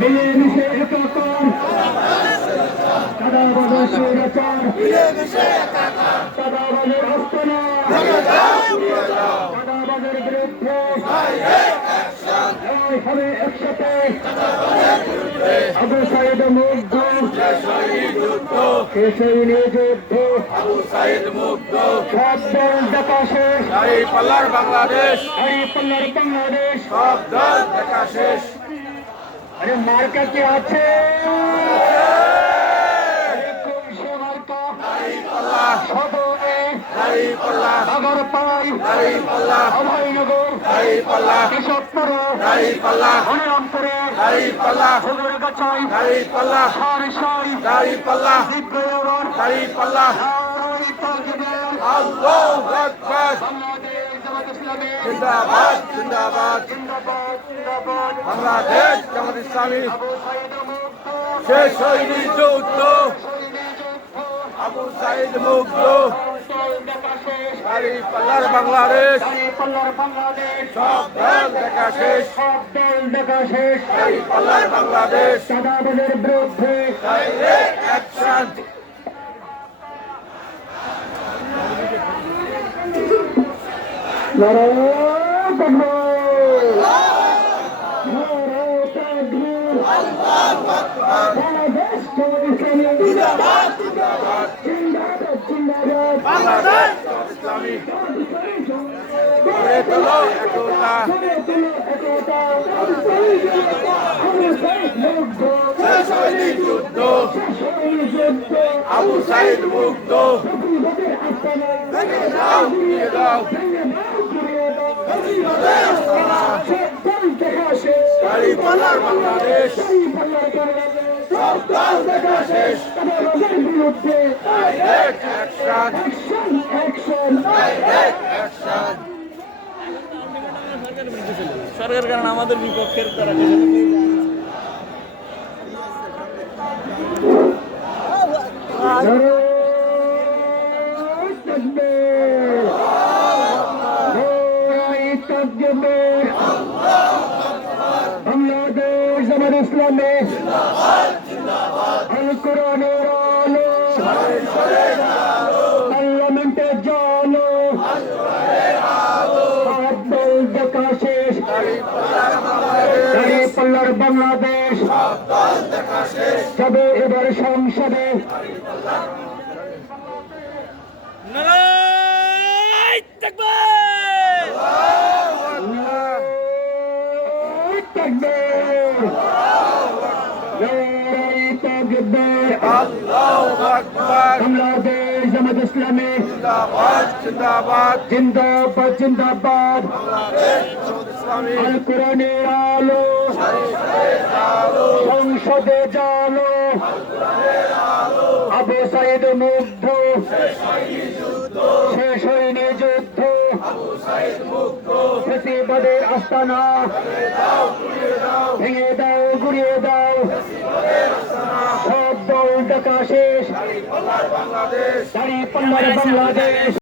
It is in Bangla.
মিলেমিশে একাকার চাঁদাবাজের স্বৈরাচার চাঁদাবাজের আস্তানা চাঁদাবাজের বিরুদ্ধে হবে একসাথে আবু সাইদ মুগ্ধ কেশরী যুদ্ধ সব দল দেখা শেষ পাল্লার বাংলাদেশ পাল্লার বাংলাদেশ সব দল দেখা শেষ। আরে মার্কা কি আছে অভয়নগর কেশবপুর হরিরামপুরে হজুরগাছাই সারিসাই পাল্লা আল্লাহু আকবার। জিন্দাবাদ জিন্দাবাদ বাংলাদেশ জামাত ইসলামী শেষ হয়নি যুদ্ধ আবু সাইদ মুগ্ধ পাল্লার বাংলাদেশ সব দল দেখা শেষ পাল্লার বাংলাদেশ চাঁদাবাজের বিরুদ্ধে ডাইরেক্ট অ্যাকশন। বাংলাদেশ ইসলামী গড়ে তোলো একতা শেষ হয়নি যুদ্ধ আবু সাইদ মুগ্ধ ভেঙে দাও ঘুরিয়ে দাও পাল্লার বাংলাদেশ সব দল দেখা শেষ ডাইরেক্ট অ্যাকশন সরকার কারণ আমাদের বিপক্ষের তারা বাংলাদেশ জামাত ইসলামী আল কোরআনের আলো পার্লামেন্টে জানো আব্দুল দেখা শেষ পাল্লার বাংলাদেশ যাবে এবার সংসদে আল্লাহু আকবার। বাংলাদেশ জামাত ইসলামী জিন্দাবাদ জিন্দাবাদ জিন্দাবাদ জিন্দাবাদ বাংলাদেশ জামাত ইসলামী আল কোরআনের আলো সংসদে জানো আবু সাইদ মুগ্ধ শেষ হয়নি যুদ্ধ ফেসিবাদের আস্তানা ভেঙে দাও গুড়িয়ে দাও সব দল দেখা শেষ বাংলাদেশ দাঁড়িয়ে পাল্লার বাংলাদেশ